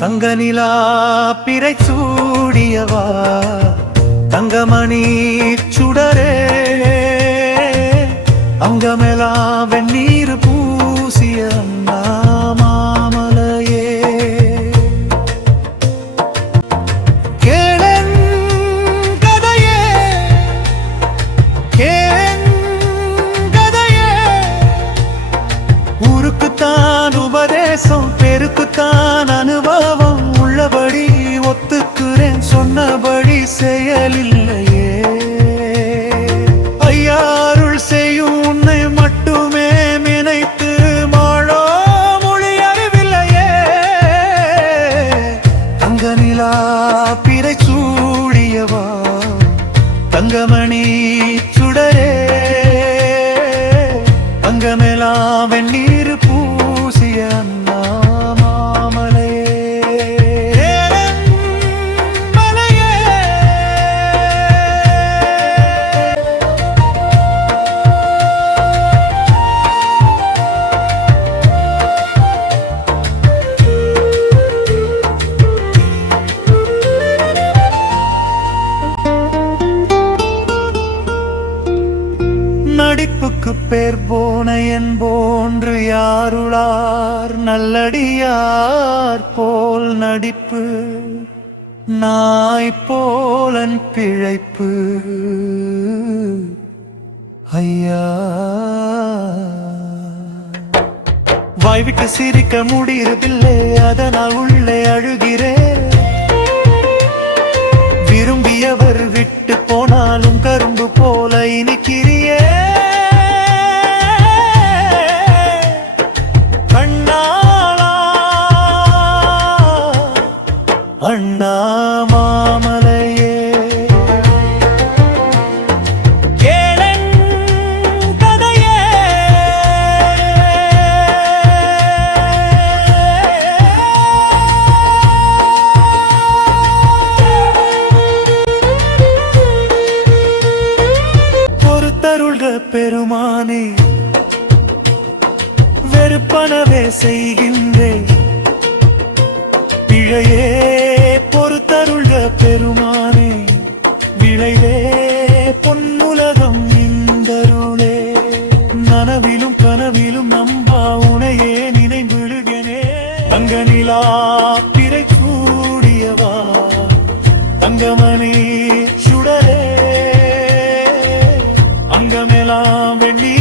தங்க நிலா பிறை சூடியவா தங்கமணி சுடரே அங்கமெல்லாம் வெந்நீர் பூசிய மாமலையே கேளன் கதையே கேளன் கதையே ஊருக்குத்தான் உபதேசம் பெருக்குத்தான் அனுபவம் உள்ளபடி ஒத்துக்குறேன் சொன்னபடி செயலில்லையே ஐயாருள் செய்யும் உன்னை மட்டுமே நினைத்து மாழோ மொழி அறிவில்லையே தங்க நிலா பிறை சூடியவா தங்கமணி சுடரே அங்கமெல்லாம் வெந்நீர் பூசிய நடிப்புக்கு பேர் போன என் போன்று யாருளார் நல்லடியார் போல் நடிப்பு நாய் போலன் பிழைப்பு ஐயா வாய்விட்டு சிரிக்க முடியறதில்லை அதனால் உள்ளே அழுகிறேன் விரும்பியவர் விட்டு போனாலும் கரும்பு போல இனிக்கிறியே அண்ணாமாமலையே கேளன் கதையே பொறுத்தருள்க பெருமானே வெறுப்பனவே செய்கின்றேன் பிழையே பொறுத்தருள்க பெருமானே விளைவே பொன்னுலகம் இந்தருளே நனவிலும் கனவிலும் நம்பா உனையே நினைவிழுகனே தங்க நிலா பிறை சூடியவா தங்கமணி சுடரே அங்கமெல்லாம் வெள்ளி